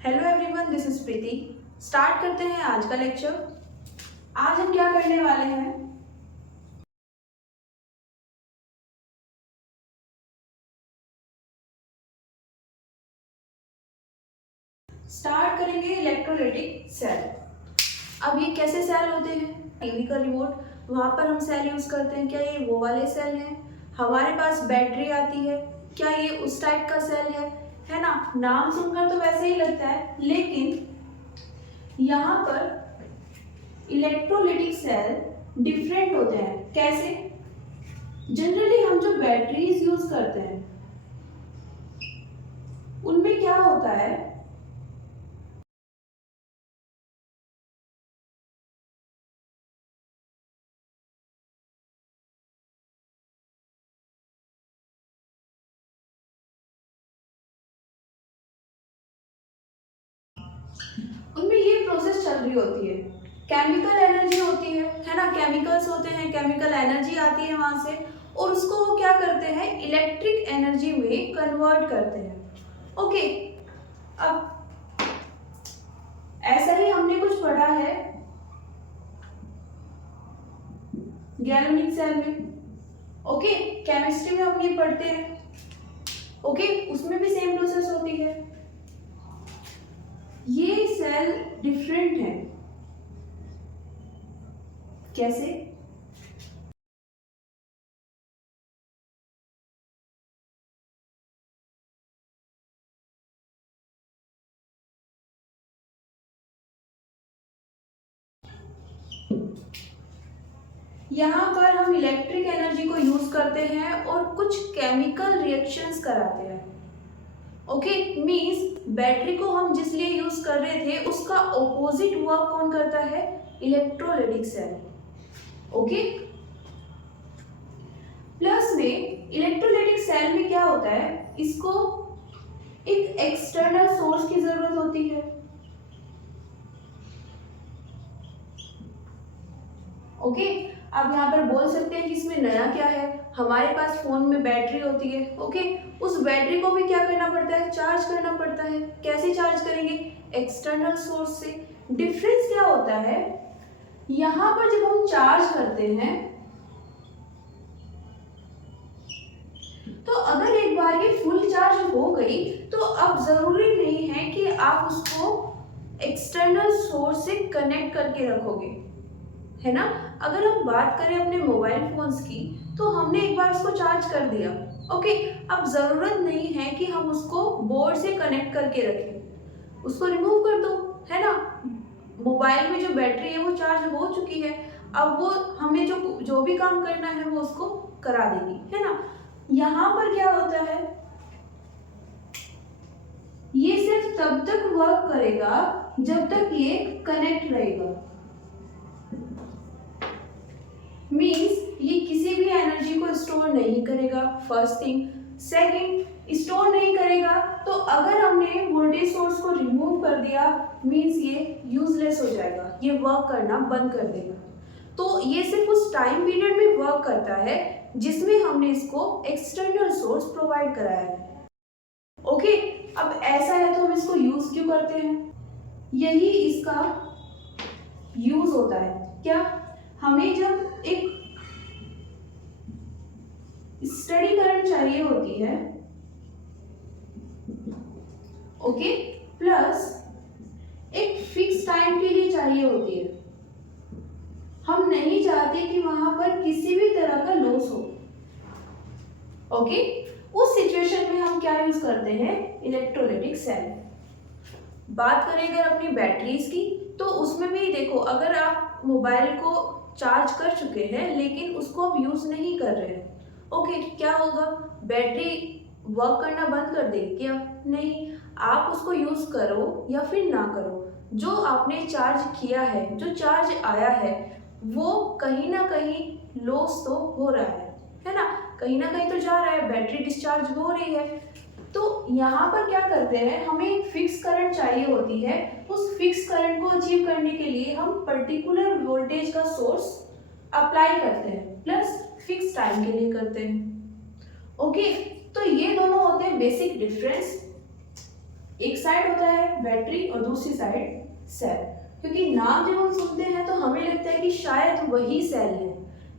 Hello everyone, this is Preeti. Start करते हैं आज का लेक्चर। आज हम क्या करने वाले हैं, स्टार्ट करेंगे इलेक्ट्रोलाइटिक सेल। अब ये कैसे सेल होते हैं? टीवी का रिमोट, वहां पर हम सेल यूज करते हैं। क्या ये वो वाले सेल हैं? हमारे पास बैटरी आती है, क्या ये उस टाइप का सेल है ना? नाम सुनकर तो वैसे ही लगता है, लेकिन यहाँ पर इलेक्ट्रोलाइटिक सेल डिफरेंट होते हैं। कैसे? जनरली हम जो बैटरीज यूज करते हैं उनमें क्या होता है, उनमें ये प्रोसेस चल रही होती है। केमिकल एनर्जी होती है ना? केमिकल्स होते हैं, केमिकल एनर्जी आती है वहां से, और उसको वो क्या करते हैं, इलेक्ट्रिक एनर्जी में कन्वर्ट करते हैं। ओके, अब ऐसा ही हमने कुछ पढ़ा है गैल्वेनिक सेल में। ओके, केमिस्ट्री में हम ये पढ़ते हैं। ओके, उसमें भी सेम प्रोसेस होती है। ये सेल डिफरेंट है। कैसे? यहाँ पर हम इलेक्ट्रिक एनर्जी को यूज करते हैं और कुछ केमिकल रिएक्शंस कराते हैं। ओके, मींस बैटरी को हम जिस लिए यूज कर रहे थे उसका ऑपोजिट वर्क कौन करता है? Electrolytic cell. ओके, प्लस में इलेक्ट्रोलाइटिक सेल में क्या होता है, इसको एक एक्सटर्नल सोर्स की जरूरत होती है। ओके, अब यहाँ पर बोल सकते हैं कि इसमें नया क्या है। हमारे पास फोन में बैटरी होती है। ओके, उस बैटरी को भी क्या करना पड़ता है? चार्ज करना पड़ता है। कैसे चार्ज करेंगे? एक्सटर्नल सोर्स से। डिफरेंस क्या होता है, यहाँ पर जब हम चार्ज करते हैं तो अगर एक बार ये फुल चार्ज हो गई तो अब जरूरी नहीं है कि आप उसको एक्सटर्नल सोर्स से कनेक्ट करके रखोगे, है ना? अगर हम बात करें अपने मोबाइल फोन्स की, तो हमने एक बार उसको चार्ज कर दिया। ओके, अब जरूरत नहीं है कि हम उसको बोर्ड से कनेक्ट करके रखें, उसको रिमूव कर दो, है ना? मोबाइल में जो बैटरी है वो चार्ज हो चुकी है, अब वो हमें जो जो भी काम करना है वो उसको करा देगी, है ना? यहाँ पर क्या होता है, ये सिर्फ तब तक वर्क करेगा जब तक ये कनेक्ट रहेगा। मीन्स ये किसी भी एनर्जी को स्टोर नहीं करेगा, फर्स्ट थिंग। सेकंड, स्टोर नहीं करेगा तो अगर हमने वोल्टेज सोर्स को रिमूव कर दिया मीन्स ये यूजलेस हो जाएगा, ये वर्क करना बंद कर देगा। तो ये सिर्फ उस टाइम पीरियड में वर्क करता है जिसमें हमने इसको एक्सटर्नल सोर्स प्रोवाइड कराया है। ओके, अब ऐसा है तो हम इसको यूज क्यों करते हैं? यही इसका यूज होता है। क्या? हमें जब एक स्टडी करंट चाहिए होती है, ओके, प्लस एक फिक्स टाइम के लिए चाहिए होती है, हम नहीं चाहते कि वहां पर किसी भी तरह का लॉस हो। ओके, उस सिचुएशन में हम क्या यूज करते हैं? Electrolytic cell. बात करें अगर अपनी बैटरीज की, तो उसमें भी देखो, अगर आप मोबाइल को चार्ज कर चुके हैं लेकिन उसको आप यूज नहीं कर रहे हैं, ओके, क्या होगा? बैटरी वर्क करना बंद कर देगी क्या? नहीं, आप उसको यूज करो या फिर ना करो, जो आपने चार्ज किया है, जो चार्ज आया है, वो कहीं ना कहीं लॉस तो हो रहा है ना? कहीं ना कहीं तो जा रहा है, बैटरी डिस्चार्ज हो रही है। तो यहाँ पर क्या करते हैं, हमें एक फिक्स करंट चाहिए होती है, उस फिक्स करंट को अचीव करने के लिए हम पर्टिकुलर वोल्टेज का सोर्स अप्लाई करते हैं, प्लस फिक्स टाइम के लिए करते हैं। ओके, तो ये दोनों होते हैं बेसिक डिफरेंस। एक साइड होता है बैटरी और दूसरी साइड सेल। क्योंकि नाम जब हम सुनते हैं तो हमें लगता है कि शायद वही सेल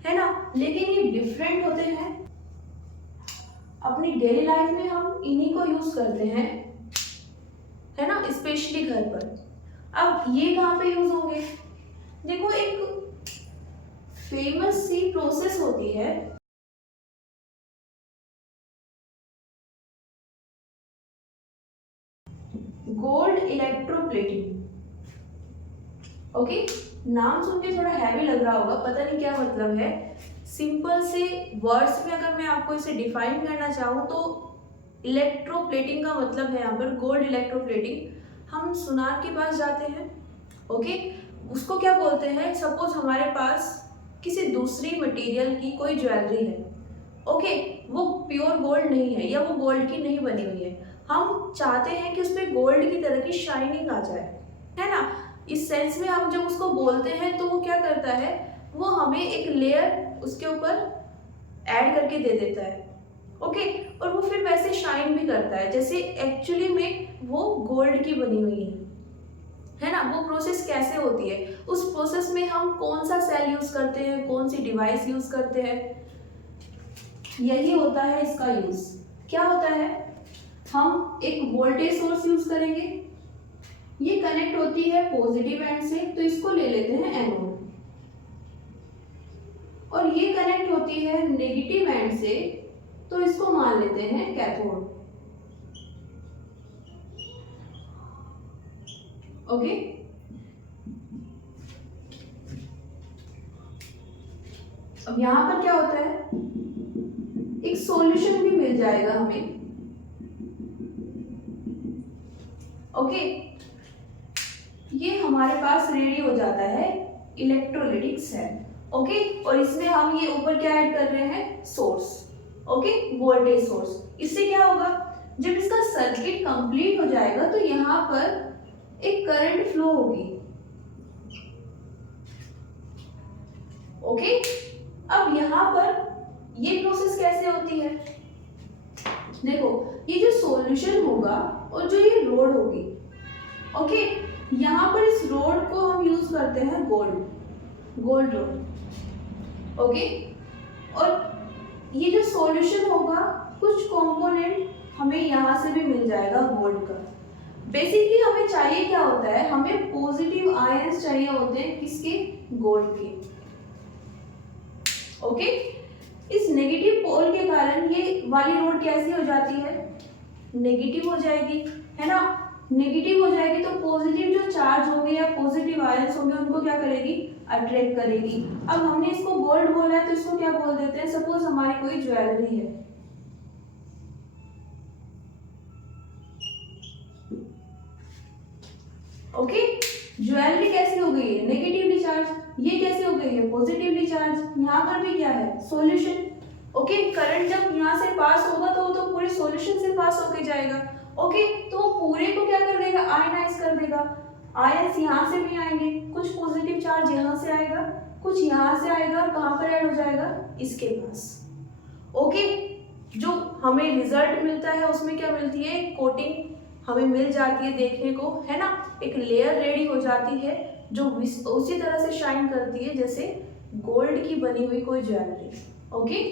है ना, लेकिन ये डिफरेंट होते हैं। अपनी डेली लाइफ में हम इन्हीं को यूज करते हैं, है ना, स्पेशली घर पर। अब ये कहाँ पे यूज होंगे? देखो, एक फेमस सी प्रोसेस होती है गोल्ड इलेक्ट्रोप्लेटिंग। ओके, नाम सुन के थोड़ा हैवी लग रहा होगा, पता नहीं क्या मतलब है। सिंपल से वर्ड्स में अगर मैं आपको इसे डिफाइन करना चाहूँ तो इलेक्ट्रोप्लेटिंग का मतलब है यहाँ पर गोल्ड इलेक्ट्रोप्लेटिंग। हम सुनार के पास जाते हैं, ओके, उसको क्या बोलते हैं, सपोज हमारे पास किसी दूसरी मटेरियल की कोई ज्वेलरी है, ओके, वो प्योर गोल्ड नहीं है या वो गोल्ड की नहीं बनी हुई है, हम चाहते हैं कि उसमें गोल्ड की तरह की शाइनिंग आ जाए, है ना। इस सेंस में हम जब उसको बोलते हैं तो वो क्या करता है, वो हमें एक लेयर उसके ऊपर ऐड करके दे देता है, ओके, और वो फिर वैसे शाइन भी करता है जैसे एक्चुअली में वो गोल्ड की बनी हुई है ना। वो प्रोसेस कैसे होती है, उस प्रोसेस में हम कौन सा सेल यूज करते हैं, कौन सी डिवाइस यूज करते हैं, यही होता है इसका यूज। क्या होता है, हम एक वोल्टेज सोर्स यूज करेंगे, ये कनेक्ट होती है पॉजिटिव एंड से, तो इसको ले लेते हैं एनोड, और ये कनेक्ट होती है नेगेटिव एंड से, तो इसको मान लेते हैं कैथोड। ओके, अब यहां पर क्या होता है, एक सॉल्यूशन भी मिल जाएगा हमें, ओके, ये हमारे पास रेडी हो जाता है इलेक्ट्रोलाइटिक सेल, ओके, और इसमें हम ये ऊपर क्या ऐड कर रहे हैं, सोर्स, ओके, वोल्टेज सोर्स। इससे क्या होगा, जब इसका सर्किट कंप्लीट हो जाएगा तो यहाँ पर एक करंट फ्लो होगी, ओके। अब यहाँ पर ये प्रोसेस कैसे होती है, देखो, ये जो सॉल्यूशन होगा और जो ये रोड होगी, ओके, यहाँ पर इस रोड को हम यूज करते हैं गोल्ड रोड, ओके, और ये जो सॉल्यूशन होगा कुछ कंपोनेंट हमें यहाँ से भी मिल जाएगा गोल्ड का। बेसिकली हमें चाहिए क्या होता है, हमें पॉजिटिव आयंस चाहिए होते हैं, किसके, गोल्ड के, ओके। इस नेगेटिव पोल के कारण ये वाली रोड कैसी हो जाती है, नेगेटिव हो जाएगी, है ना। नेगेटिव हो जाएगी तो पॉजिटिव जो चार्ज होंगे या पॉजिटिव आयंस होंगे उनको क्या करेगी, अट्रैक्ट करेगी। अब हमने इसको गोल्ड बोला है तो इसको क्या बोल देते हैं, सपोज हमारी कोई ज्वेलरी है, ओके, ज्वेलरी कैसी हो गई है, नेगेटिवली चार्ज, ये कैसी हो गई है, पॉजिटिवली चार्ज। यहाँ पर भी क्या है, सॉल्यूशन, ओके, करंट जब यहाँ से पास होगा तो वो तो पूरे सॉल्यूशन से पास होके जाएगा, ओके, तो वो पूरे को क्या कर देगा, आयनाइज कर देगा। आयंस यहाँ से भी आएंगे, कुछ पॉजिटिव चार्ज यहाँ से आएगा, कुछ यहाँ से आएगा, कहाँ पर ऐड हो जाएगा, इसके पास, ओके। जो हमें रिजल्ट मिलता है उसमें क्या मिलती है, कोटिंग हमें मिल जाती है देखने को, है ना, एक लेयर रेडी हो जाती है जो उसी तरह से शाइन करती है जैसे गोल्ड की बनी हुई कोई ज्वेलरी, ओके।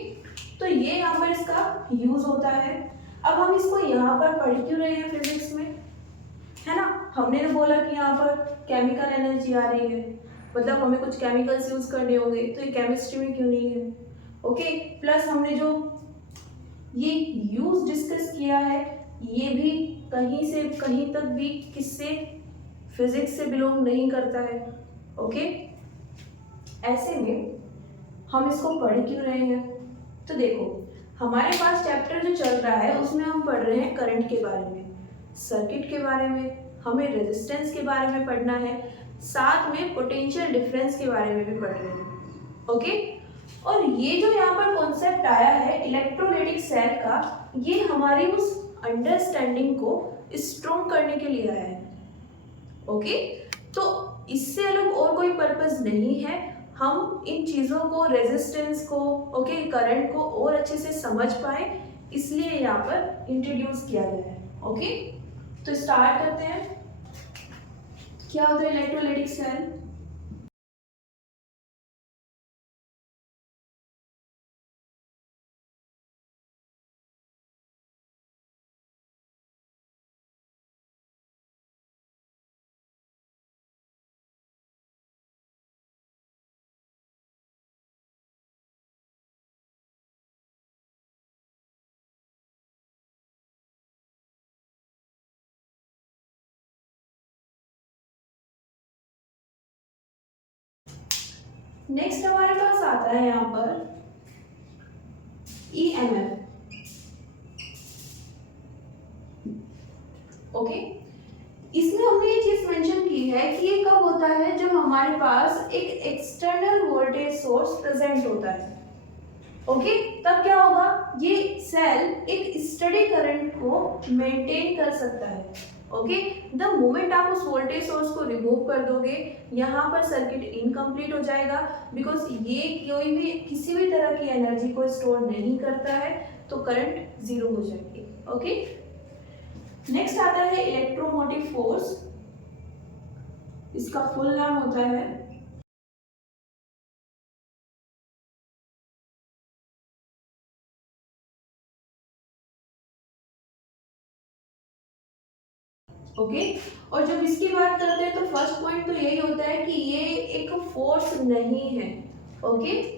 तो ये यहाँ पर इसका यूज होता है। अब हम इसको यहाँ पर पढ़ क्यों रहे हैं फिजिक्स में, है ना, हमने तो बोला कि यहाँ पर केमिकल एनर्जी आ रही है, मतलब हमें कुछ केमिकल्स यूज करने होंगे, तो ये केमिस्ट्री में क्यों नहीं है, ओके। प्लस हमने जो ये यूज डिस्कस किया है ये भी कहीं से कहीं तक भी किससे, फिजिक्स से बिलोंग नहीं करता है, ओके। ऐसे में हम इसको पढ़ क्यों रहे हैं, तो देखो हमारे पास चैप्टर जो चल रहा है उसमें हम पढ़ रहे हैं करंट के बारे में, सर्किट के बारे में, हमें रेजिस्टेंस के बारे में पढ़ना है, साथ में पोटेंशियल डिफरेंस के बारे में भी पढ़ रहे हैं, ओके। और ये जो यहाँ पर कॉन्सेप्ट आया है इलेक्ट्रोलाइटिक सेल का, ये हमारी उस अंडरस्टैंडिंग को स्ट्रॉन्ग करने के लिए आया है, ओके। तो इससे अलग और कोई पर्पस नहीं है, हम इन चीज़ों को, रेजिस्टेंस को, ओके, करंट को और अच्छे से समझ पाए, इसलिए यहाँ पर इंट्रोड्यूस किया गया है, ओके। तो स्टार्ट करते हैं। क्या होता है इलेक्ट्रोलाइटिक सेल? नेक्स्ट हमारे पास आता है यहाँ पर EMF। ओके, इसमें हमने ये चीज मेंशन की है कि ये कब होता है, जब हमारे पास एक एक्सटर्नल वोल्टेज सोर्स प्रेजेंट होता है। ओके, तब क्या होगा, ये सेल एक स्टडी करंट को मेंटेन कर सकता है। ओके, द मोमेंट आप उस वोल्टेज सोर्स को रिमूव कर दोगे, यहाँ पर सर्किट इनकम्प्लीट हो जाएगा, बिकॉज ये कोई भी किसी भी तरह की एनर्जी को स्टोर नहीं करता है, तो करंट जीरो हो जाएगी। ओके, नेक्स्ट आता है इलेक्ट्रोमोटिव फोर्स। इसका फुल नाम होता है ओके, और जब इसकी बात करते हैं तो फर्स्ट पॉइंट तो यही होता है कि ये एक फोर्स नहीं है। ओके,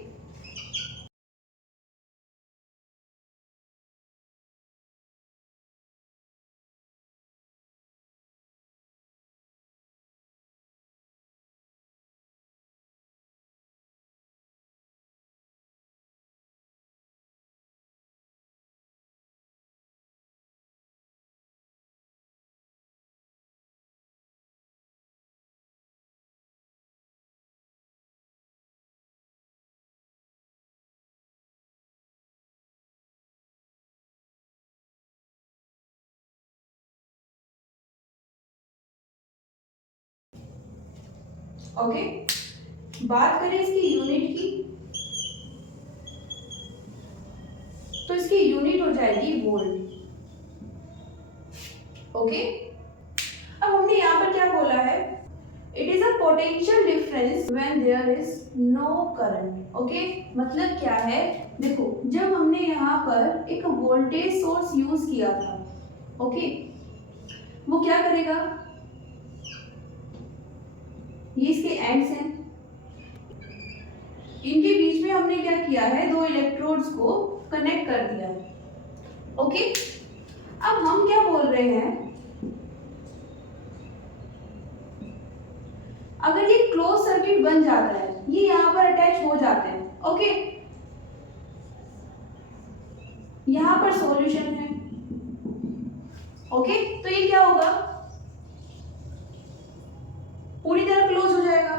ओके, बात करें इसकी यूनिट की, तो इसकी यूनिट हो जाएगी वोल्ट। ओके, अब हमने यहाँ पर क्या बोला है, it is a potential difference when there is no current. Okay, मतलब क्या है, देखो जब हमने यहाँ पर एक वोल्टेज सोर्स यूज किया था, ओके, वो क्या करेगा, ये इसके एंड्स हैं, इनके बीच में हमने क्या किया है, दो इलेक्ट्रोड्स को कनेक्ट कर दिया है। ओके, अब हम क्या बोल रहे हैं, अगर ये क्लोज सर्किट बन जाता है, ये यहां पर अटैच हो जाते हैं। ओके, यहां पर सॉल्यूशन है। ओके, तो ये क्या होगा, पूरी तरह क्लोज हो जाएगा,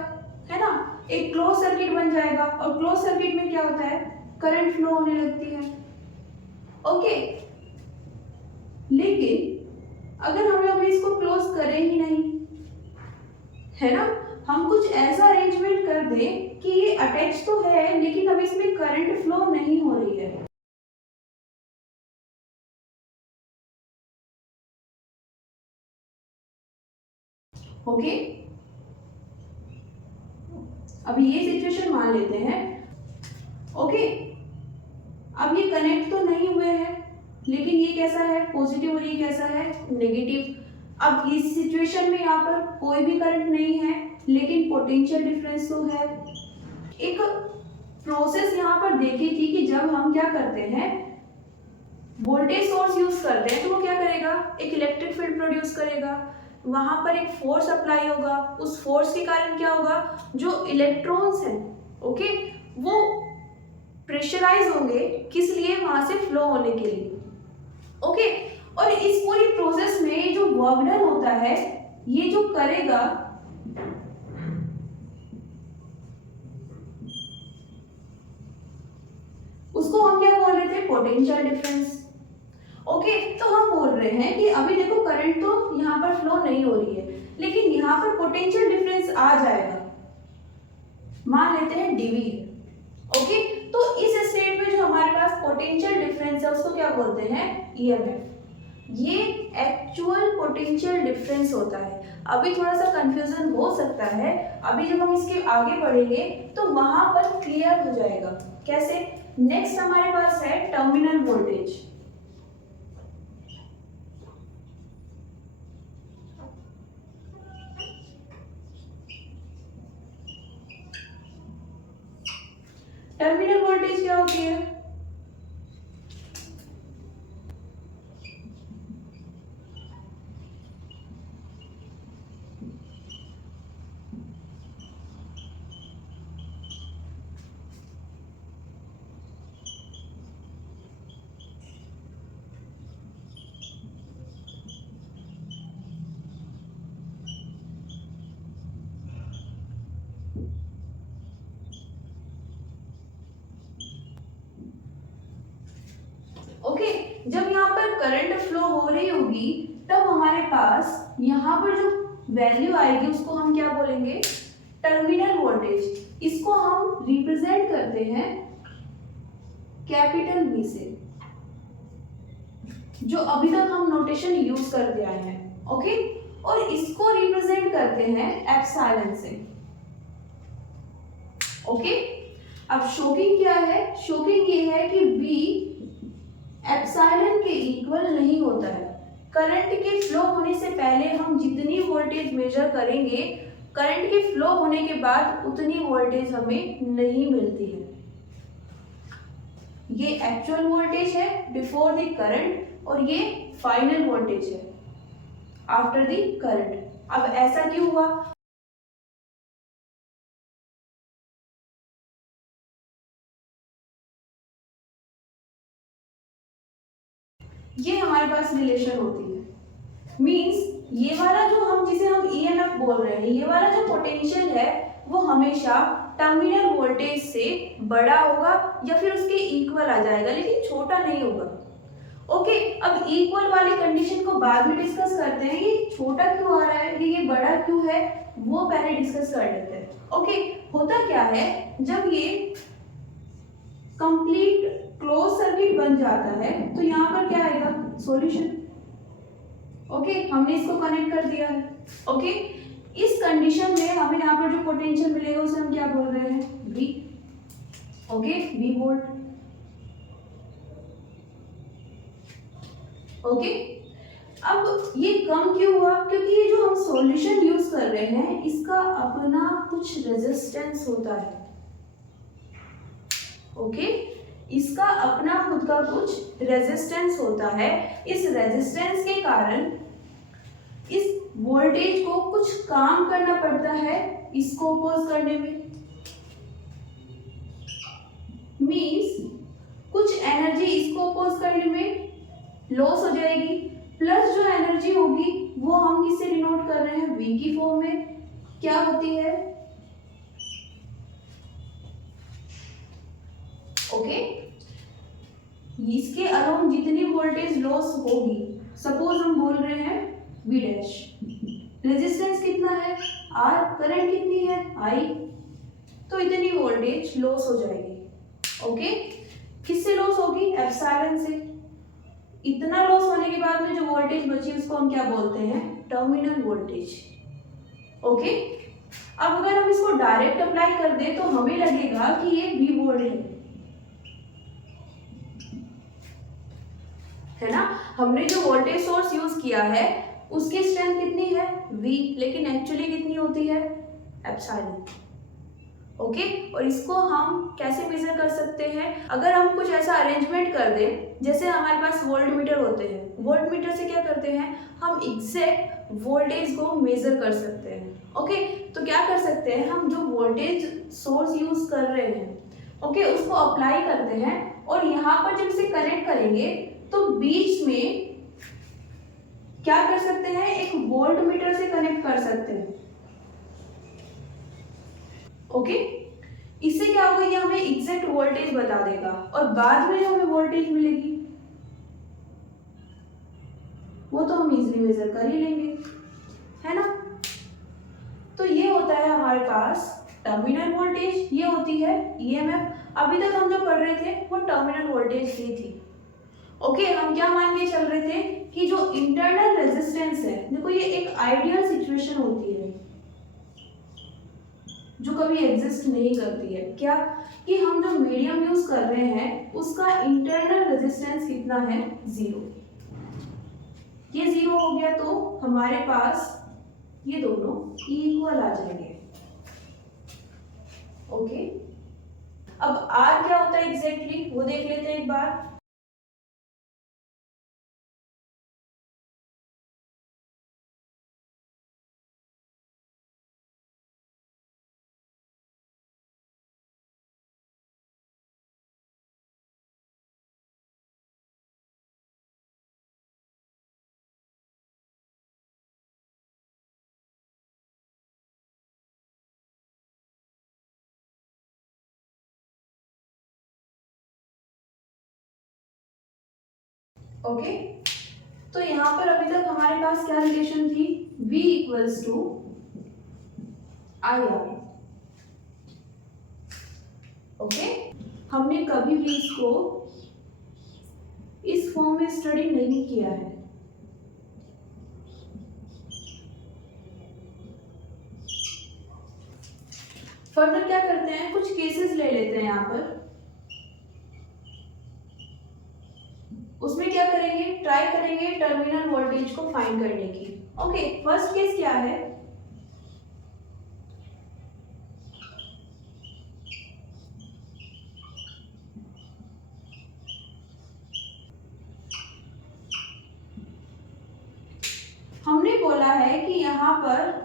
है ना, एक क्लोज सर्किट बन जाएगा, और क्लोज सर्किट में क्या होता है, करंट फ्लो होने लगती है। ओके, लेकिन अगर हम अभी इसको क्लोज करें ही नहीं, है ना, हम कुछ ऐसा अरेंजमेंट कर दें कि ये अटैच तो है, लेकिन अब इसमें करंट फ्लो नहीं हो रही है। ओके, अभी ये सिचुएशन मान लेते हैं। ओके, अब ये कनेक्ट तो नहीं हुए हैं, लेकिन ये कैसा है, पॉजिटिव, और ये कैसा है, नेगेटिव। अब इस सिचुएशन में यहाँ पर कोई भी करंट नहीं है, लेकिन पोटेंशियल डिफरेंस तो है। एक प्रोसेस यहाँ पर देखी थी कि जब हम क्या करते हैं, वोल्टेज सोर्स यूज करते हैं, तो वो क्या करेगा, एक इलेक्ट्रिक फील्ड प्रोड्यूस करेगा, वहां पर एक फोर्स अप्लाई होगा, उस फोर्स के कारण क्या होगा, जो इलेक्ट्रॉन्स हैं, ओके, वो प्रेशराइज होंगे, किस लिए, वहां से फ्लो होने के लिए। ओके, और इस पूरी प्रोसेस में जो वर्क डन होता है, ये जो करेगा, उसको हम क्या बोल रहे थे, पोटेंशियल डिफरेंस। ओके, तो हम बोल रहे हैं कि अभी देखो करंट तो यहाँ पर फ्लो नहीं हो रही है, लेकिन यहाँ पर पोटेंशियल डिफरेंस आ जाएगा, मान लेते हैं डीवी। ओके, तो इस स्टेट में जो हमारे पास पोटेंशियल डिफरेंस है, उसको क्या बोलते हैं, ईएमएफ। ये एक्चुअल पोटेंशियल डिफरेंस होता है। अभी थोड़ा सा कंफ्यूजन हो सकता है, अभी जब हम इसके आगे बढ़ेंगे तो वहां पर क्लियर हो जाएगा। कैसे? नेक्स्ट हमारे पास है टर्मिनल वोल्टेज। टर्मिनल वोल्टेज क्या होती है? ओके, जब यहाँ पर करंट फ्लो हो रही होगी तब हमारे पास यहाँ पर जो वैल्यू आएगी उसको हम क्या बोलेंगे? Terminal voltage. इसको हम रिप्रेजेंट करते हैं कैपिटल V से, जो अभी तक हम नोटेशन यूज करते आए हैं। ओके, और इसको रिप्रेजेंट करते हैं एप्सिलॉन से। ओके, अब शोकिंग क्या है? शोकिंग ये है कि V एप्सिलॉन के इक्वल नहीं होता है। करंट के फ्लो होने से पहले हम जितनी वोल्टेज मेजर करेंगे, करंट के फ्लो होने के बाद उतनी वोल्टेज हमें नहीं मिलती है। ये एक्चुअल वोल्टेज है बिफोर द करंट और ये फाइनल वोल्टेज है आफ्टर द करंट। अब ऐसा क्यों हुआ? ये हमारे पास रिलेशन होती है। मींस ये वाला जो हम जिसे हम ईएमएफ बोल रहे हैं, ये वाला जो पोटेंशियल है वो हमेशा टर्मिनल वोल्टेज से बड़ा होगा या फिर उसके इक्वल आ जाएगा, लेकिन छोटा नहीं होगा। ओके, अब इक्वल वाली कंडीशन को बाद में डिस्कस करते हैं। ये छोटा क्यों आ रहा है, ये बड़ा क्यों है, वो पहले डिस्कस कर लेते हैं। ओके, होता क्या है, जब ये कंप्लीट क्लोज सर्किट बन जाता है तो यहाँ पर क्या आएगा? सॉल्यूशन। ओके, हमने इसको कनेक्ट कर दिया है। ओके, इस कंडीशन में हमें यहाँ पर जो पोटेंशियल मिलेगा उसे हम क्या बोल रहे हैं? V। Okay, V volt. Okay, अब ये कम क्यों हुआ? क्योंकि ये जो हम सॉल्यूशन यूज कर रहे हैं इसका अपना कुछ रेजिस्टेंस होता है। ओके, इसका अपना खुद का कुछ रेजिस्टेंस होता है। इस रेजिस्टेंस के कारण इस वोल्टेज को कुछ काम करना पड़ता है इसको अपोज करने में। मींस कुछ एनर्जी इसको अपोज करने में लॉस हो जाएगी, प्लस जो एनर्जी होगी वो हम किससे डिनोट कर रहे हैं? V की फॉर्म में। क्या होती है? ओके, इसके अलोन जितनी वोल्टेज लॉस होगी, सपोज हम बोल रहे हैं V डैश, रेजिस्टेंस कितना है? R, करंट कितनी है? I, तो इतनी वोल्टेज लॉस हो जाएगी। ओके, किससे लॉस होगी? एप्सिलॉन से। इतना लॉस होने के बाद में जो वोल्टेज बची उसको हम क्या बोलते हैं? Terminal voltage. ओके, अब अगर हम इसको डायरेक्ट अप्लाई कर दें तो हमें लगेगा कि ये V वोल्ट है ना। हमने जो वोल्टेज सोर्स यूज किया है उसकी स्ट्रेंथ कितनी है? V, लेकिन एक्चुअली कितनी होती है? एप्सिलॉन। ओके, और इसको हम कैसे मेजर कर सकते हैं? अगर हम कुछ ऐसा अरेंजमेंट कर दें, जैसे हमारे पास वोल्ट मीटर होते हैं, वोल्ट मीटर से क्या करते हैं हम? एग्जैक्ट वोल्टेज को मेजर कर सकते हैं। ओके, तो क्या कर सकते हैं हम? जो वोल्टेज सोर्स यूज कर रहे हैं, ओके, उसको अप्लाई करते हैं और यहाँ पर जब इसे कनेक्ट करेंगे तो बीच में क्या कर सकते हैं? एक वोल्ट मीटर से कनेक्ट कर सकते हैं। ओके, इससे क्या होगा? ये हमें एग्जैक्ट वोल्टेज बता देगा और बाद में जो हमें वोल्टेज मिलेगी वो तो हम इजीली मेजर कर ही लेंगे, है ना। तो ये होता है हमारे पास टर्मिनल वोल्टेज, ये होती है ईएमएफ। अभी तक हम जो पढ़ रहे थे वो टर्मिनल वोल्टेज ही थी। ओके, हम क्या मान के चल रहे थे कि जो इंटरनल रेजिस्टेंस है, देखो ये एक आइडियल सिचुएशन होती है जो कभी एग्जिस्ट नहीं करती है। क्या कि हम जो मीडियम यूज कर रहे हैं उसका इंटरनल रेजिस्टेंस कितना है, 0। ये 0 हो गया तो हमारे पास ये दोनों इक्वल आ जाएंगे। ओके, अब R क्या होता है एग्जैक्टली वो देख लेते हैं एक बार। ओके, तो यहाँ पर अभी तक हमारे पास क्या रिलेशन थी, V equals to IR। Okay, हमने कभी भी इसको इस फॉर्म में स्टडी नहीं किया है। फर्दर क्या करते हैं, कुछ केसेस ले लेते हैं यहाँ पर। उसमें क्या करेंगे, ट्राई करेंगे टर्मिनल वोल्टेज को फाइंड करने की। ओके, फर्स्ट केस क्या है, हमने बोला है कि यहाँ पर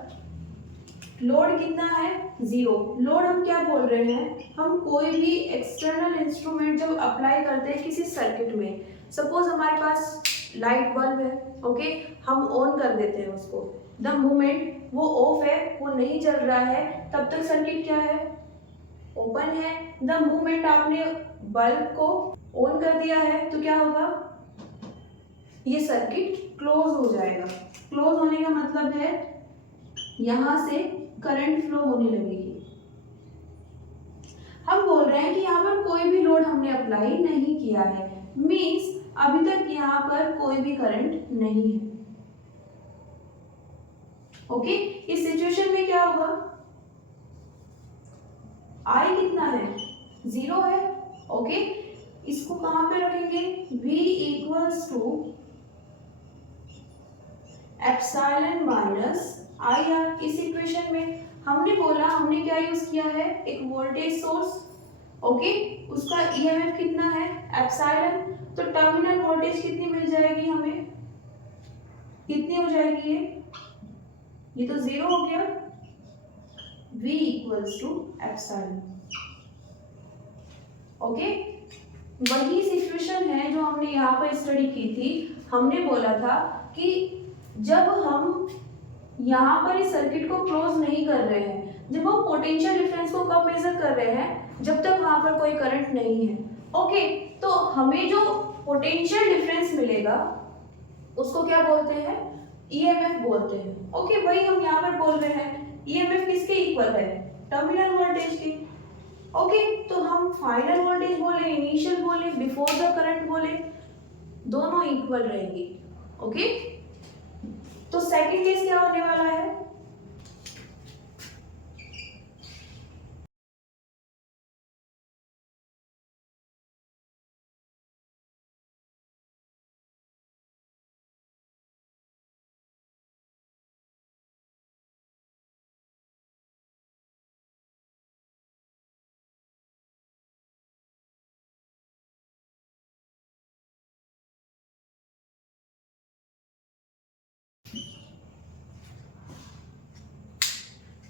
लोड कितना है, 0। लोड हम क्या बोल रहे हैं, हम कोई भी एक्सटर्नल इंस्ट्रूमेंट जब अप्लाई करते हैं किसी सर्किट में, सपोज हमारे पास लाइट बल्ब है, ओके, हम ऑन कर देते हैं उसको, द मोमेंट वो ऑफ है, वो नहीं जल रहा है, तब तक सर्किट क्या है, ओपन है। द मोमेंट आपने बल्ब को ऑन कर दिया है तो क्या होगा, ये सर्किट क्लोज हो जाएगा। क्लोज होने का मतलब है यहां से करंट फ्लो होने लगेगी। हम बोल रहे हैं कि यहाँ पर कोई भी लोड हमने अप्लाई नहीं किया है, मींस अभी तक यहाँ पर कोई भी करंट नहीं है। ओके, इस सिचुएशन में क्या होगा, I कितना है, 0 है। ओके, इसको कहां पे रखेंगे, V equals to epsilon minus IR। इस इक्वेशन में हमने बोला, हमने क्या यूज किया है, एक वोल्टेज सोर्स, ओके, उसका EMF कितना है, एप्सिलॉन, तो टर्मिनल वोल्टेज कितनी मिल जाएगी हमें, कितनी हो जाएगी, ये तो 0 हो गया, V equals to epsilon. Okay, वही सिचुएशन है जो हमने यहाँ पर स्टडी की थी। हमने बोला था कि जब हम यहाँ पर इस सर्किट को क्लोज नहीं कर रहे हैं, जब हम पोटेंशियल डिफरेंस को कब मेजर कर रहे हैं, जब तक वहां पर कोई करंट नहीं है। ओके, तो हमें जो पोटेंशियल डिफरेंस मिलेगा उसको क्या बोलते हैं, EMF बोलते हैं। ओके, वही हम यहाँ पर बोल रहे हैं, EMF किसके इक्वल है, टर्मिनल वोल्टेज के। ओके, तो हम फाइनल वोल्टेज बोले, इनिशियल बोले, बिफोर द करंट बोले, दोनों इक्वल रहेंगी। ओके, तो सेकंड केस क्या होने वाला है,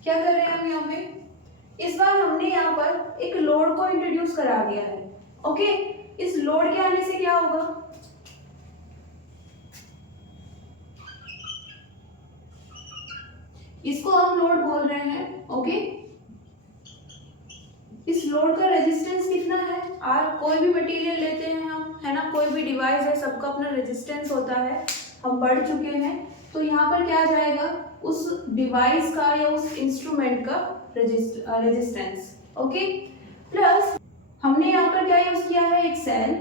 क्या कर रहे हैं हम यहाँ पे, इस बार हमने यहाँ पर एक लोड को इंट्रोड्यूस करा दिया है। ओके, इस लोड के आने से क्या होगा, इसको हम लोड बोल रहे हैं। ओके, इस लोड का रेजिस्टेंस कितना है, R। कोई भी मटेरियल लेते हैं हम, है ना, कोई भी डिवाइस है, सबका अपना रेजिस्टेंस होता है, हम पढ़ चुके हैं। तो यहाँ पर क्या आ जाएगा, उस डिवाइस का या उस इंस्ट्रूमेंट का रेजिस्टेंस। ओके, प्लस हमने यहाँ पर क्या यूज किया है, एक सेल,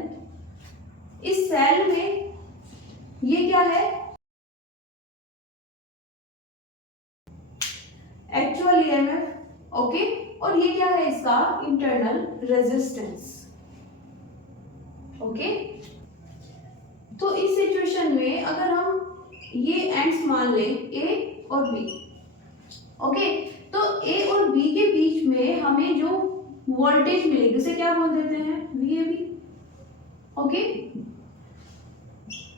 इस सेल में ये क्या है, एक्चुअल ईएमएफ, ओके, और ये क्या है इसका इंटरनल रेजिस्टेंस, ओके। तो इस सिचुएशन में अगर हम ये एंड्स मान लें ए और बी, ओके, तो ए और बी के बीच में हमें जो वोल्टेज मिलेगी उसे क्या बोल देते हैं, वीएबी, ओके।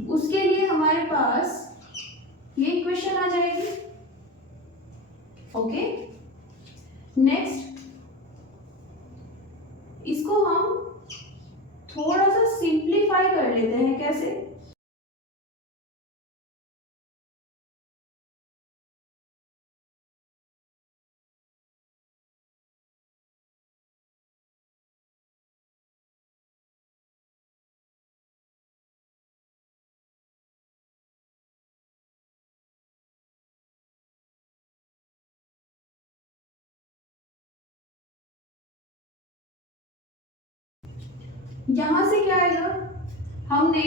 उसके लिए हमारे पास ये इक्वेशन आ जाएगी, ओके। नेक्स्ट इसको हम थोड़ा सा सिंप्लीफाई कर लेते हैं, कैसे, यहां से क्या आएगा, हमने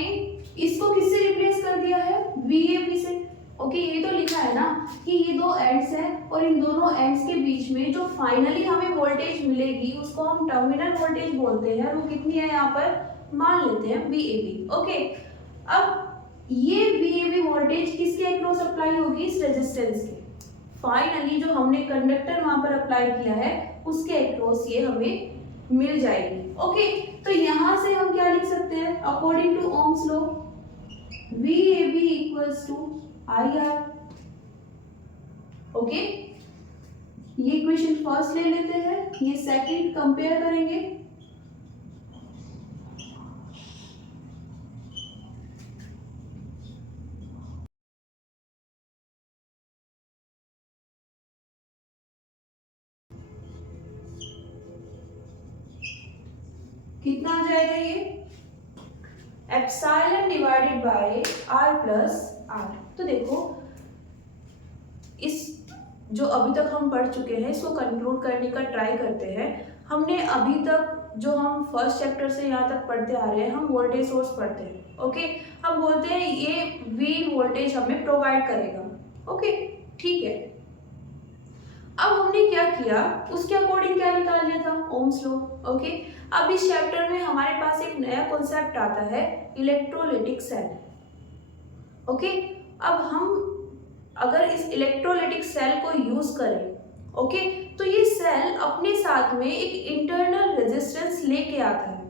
इसको किससे रिप्लेस कर दिया है, वीएबी से, ओके। ये तो लिखा है ना कि ये दो एंड्स हैं और इन दोनों एंड्स के बीच में जो फाइनली हमें वोल्टेज मिलेगी उसको हम टर्मिनल वोल्टेज बोलते हैं, वो कितनी है यहाँ पर मान लेते हैं वीएबी, ओके। अब ये वीएबी वोल्टेज किसके अक्रॉस अप्लाई होगी, इस रेजिस्टेंस के, फाइनली जो हमने कंडक्टर वहां पर अप्लाई किया है उसके अक्रॉस ये हमें मिल जाएगी, ओके। तो यहां से हम क्या लिख सकते हैं, according to ohm's law VAB equals to IR, okay. ये इक्वेशन फर्स्ट ले लेते हैं, ये सेकंड कंपेयर करेंगे, कितना आ जाएगा ये, epsilon divided bye R plus R। तो देखो इस जो अभी तक हम पढ़ चुके हैं इसको कंक्लूड करने का ट्राई करते हैं। हमने अभी तक जो हम फर्स्ट चैप्टर से यहाँ तक पढ़ते आ रहे हैं, हम वोल्टेज सोर्स पढ़ते हैं, ओके। हम बोलते हैं ये V वोल्टेज हमें प्रोवाइड करेगा, ओके, ठीक है। अब हमने क्या किया, उसके अकॉर्डिंग क्या निकाल लिया था, ओम्स लॉ, ओके। अब इस चैप्टर में हमारे पास एक नया कॉन्सेप्ट आता है, इलेक्ट्रोलाइटिक सेल, ओके। अब हम अगर इस इलेक्ट्रोलाइटिक सेल को यूज करें, ओके, तो ये सेल अपने साथ में एक इंटरनल रेजिस्टेंस लेके आता है,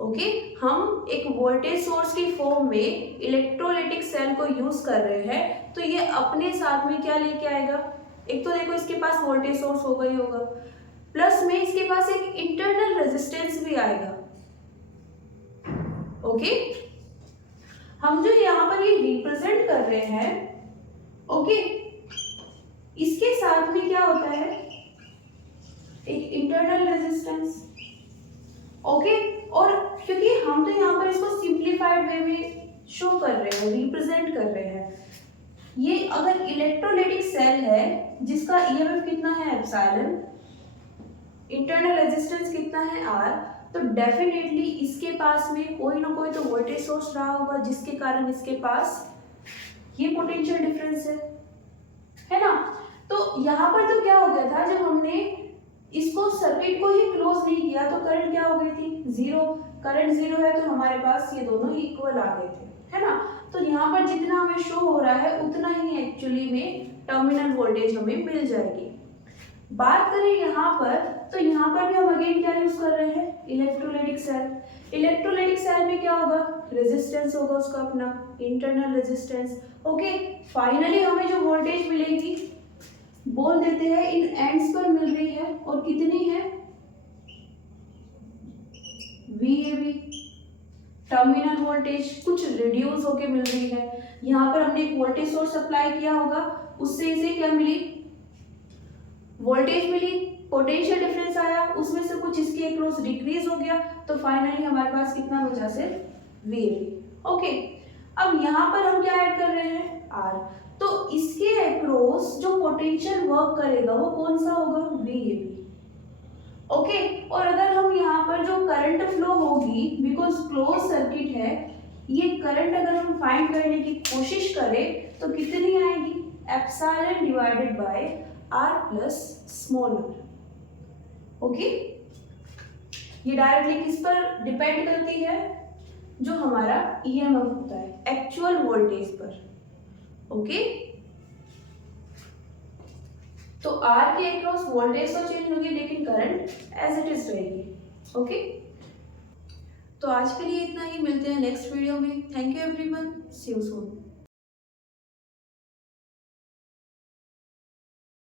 ओके। हम एक वोल्टेज सोर्स की फॉर्म में इलेक्ट्रोलाइटिक सेल को यूज कर रहे हैं, तो ये अपने साथ में क्या लेके आएगा, एक तो देखो इसके पास वोल्टेज सोर्स होगा ही होगा, प्लस में इसके पास एक इंटरनल रेजिस्टेंस भी आएगा, ओके। हम जो यहाँ पर ये रिप्रेजेंट कर रहे हैं, ओके, इसके साथ में क्या होता है, एक इंटरनल रेजिस्टेंस, ओके। और क्योंकि हम तो यहाँ पर इसको सिंप्लीफाइड वे में शो कर रहे हैं, रिप्रेजेंट कर रहे हैं, ये अगर इलेक्ट्रोलाइटिक सेल है जिसका ईएमएफ कितना है एप्सिलॉन, इंटरनल रेजिस्टेंस कितना है R, तो डेफिनेटली इसके पास में कोई ना कोई तो वोल्टेज सोर्स रहा होगा जिसके कारण इसके पास ये पोटेंशियल डिफरेंस है ना। तो यहाँ पर तो क्या हो गया था, जब हमने इसको सर्किट को ही क्लोज नहीं किया तो करंट क्या हो गई थी, जीरो, करंट जीरो है तो हमारे पास ये दोनों इक्वल आ गए थे, है ना। तो यहाँ पर जितना हमें शो हो रहा है उतना ही एक्चुअली में टर्मिनल वोल्टेज हमें मिल जाएगी। बात करें यहाँ पर, तो यहाँ पर भी हम अगेन क्या यूज कर रहे हैं, इलेक्ट्रोलाइटिक सेल। इलेक्ट्रोलाइटिक सेल में क्या होगा, रेजिस्टेंस होगा उसका अपना, इंटरनल रेजिस्टेंस, ओके। फाइनली हमें जो वोल्टेज मिलेगी बोल देते हैं इन एंड्स पर मिल रही है, और कितनी है, VAB, टर्मिनल वोल्टेज कुछ रिड्यूस होके मिल रही है। यहाँ पर हमने एक वोल्टेज सोर्स अप्लाई किया होगा, उससे इसे क्या मिली, वोल्टेज मिली, पोटेंशियल डिफरेंस आया, उसमें से कुछ इसके अक्रॉस डिक्रीज हो गया, तो फाइनली हमारे पास कितना बचा, सिर्फ VAB, ओके। अब यहाँ पर हम क्या ऐड कर रहे हैं, R, तो इसके अक्रॉस जो पोटेंशियल वर्क करेगा वो कौन सा होगा, VAB, ओके। और अगर हम यहाँ पर जो करंट फ्लो होगी, बिकॉज क्लोज सर्किट है, ये करंट अगर हम फाइंड करने की कोशिश करें तो कितनी आएगी, epsilon divided by R plus small r. Okay, ये डायरेक्टली किस पर डिपेंड करती है, जो हमारा ईएमएफ होता है एक्चुअल वोल्टेज पर। ओके, तो आर के अक्रॉस वोल्टेज तो चेंज होगी लेकिन करंट एज इट इज रहेगी। ओके, तो आज के लिए इतना ही, मिलते हैं नेक्स्ट वीडियो में। Thank you everyone, see you soon.